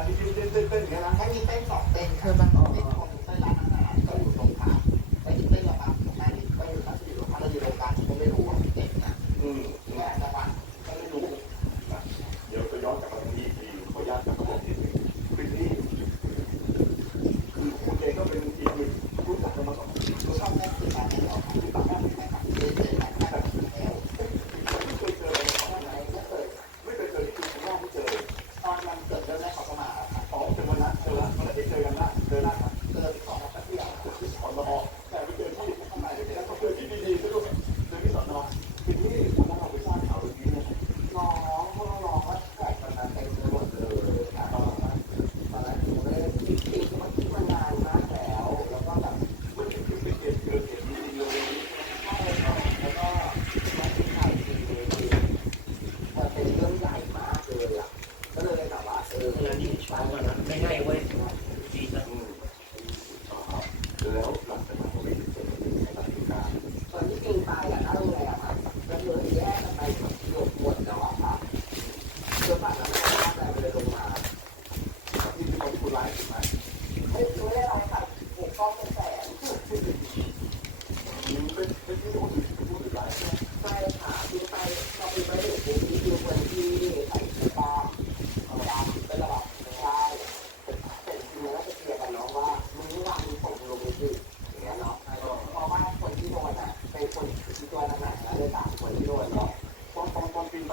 อันนี้ที่เต้นเต้นเต้นอย่างเงี้ยนะให้มีเต้นสองเต้นเธอบางเต้นของเต้นร้านอาหารก็อยู่ตรงขามไปที่เต้นระบำแม่นี่ก็อยู่ที่อยู่ตรงขาเราอยู่โรงการก็ไม่รู้ว่าเต้นนะอืม แบบว่าเองนที่ช้ามานะไม่ให้เว้ยดีนะอืมอ่าแล้วหลังจากนั้นก็ไม่ได้เจอตัดสินการตอนที่จริงไปอะถ้าโรงแรมอะก็เลยแยกกันไปหยดหมดแล้วอะค่ะคือผ้าแล้วแม่แม่เลยลงมาที่ที่เขาที่คุณไลฟ์ถูกไหมไม่ไม่ได้อะไรค่ะเห็นกล้องเป็นแสนเป็นเป็นที่คน ตัวขนาดนั้นเลยสางคนที่โดนก็ต้อนต้อนปีนไป